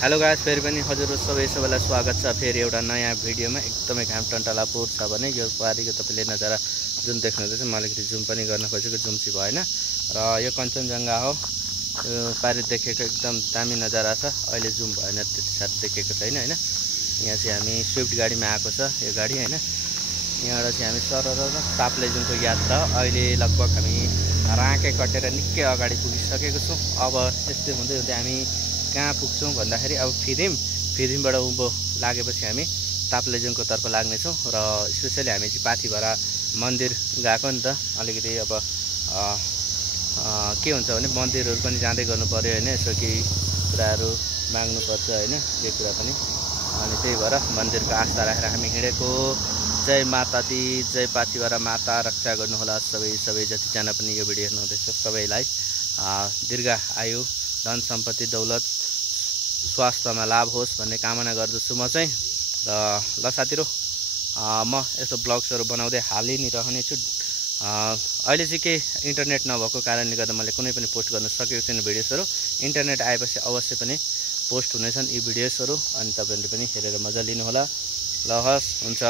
Hello guys, फेरि पनि हजुर सबैलाई स्वागत छ फेरि एउटा नयाँ भिडियोमा। एकदमै घाम टन्टलापुर छ भने यो पारिको तपाईले नजारा जुन देख्नुहुँदैछ, म अलिकति जुम पनि गर्न खोजेको, जुम चाहिँ भएन। र यो कञ्चनजङ्घा हो, यो पारि देखेको एकदम दामी नजारा छ। अहिले जुम भएन, त्यति साह्रो देखेको छैन हैन। यहाँ चाहिँ हामी स्विफ्ट गाडीमा आएको छ यो गाडी हैन। यहाँबाट चाहिँ हामी सरर ताप्लेजुङको यात्रा अहिले लगभग हामी राँके कटेर निकै अगाडि पुगिसकेको छौँ। अब यस्तै हुँदै हुँदै हामी कहाँ पुग्छौँ भन्दाखेरि अब फिरिमबाट उँभो लागेपछि हामी ताप्लेजुङको तर्फ लाग्नेछौँ। र स्पेसली हामी चाहिँ पाथिभरा मन्दिर गएको नि त, अलिकति अब के हुन्छ भने मन्दिरहरू पनि जाँदै गर्नु पर्यो हैन, यसो केही कुराहरू माग्नुपर्छ हैन, के कुरा पनि। अनि त्यही भएर मन्दिरको आस्था राखेर हामी हिँडेको। जय माता दी, जय पाथिभरा माता, रक्षा गर्नुहोला सबै जतिजना पनि यो भिडियो हेर्नुहुँदैछ सबैलाई दीर्घ आयु, धन सम्पत्ति, दौलत, स्वास्थ्यमा लाभ होस् भन्ने कामना गर्दछु म चाहिँ। र ल साथीहरु, म यस्तो ब्लग्सहरू बनाउँदै हालै नै रहनेछु। अहिले चाहिँ के इन्टरनेट नभएको कारणले गर्दा मैले कुनै पनि पोस्ट गर्न सकेको छैन भिडियोसहरू। इन्टरनेट आएपछि अवश्य पनि पोस्ट हुनेछन् यी भिडियोसहरू, अनि तपाईहरुले पनि हेरेर मजा लिनुहोला। ल हस्, हुन्छ।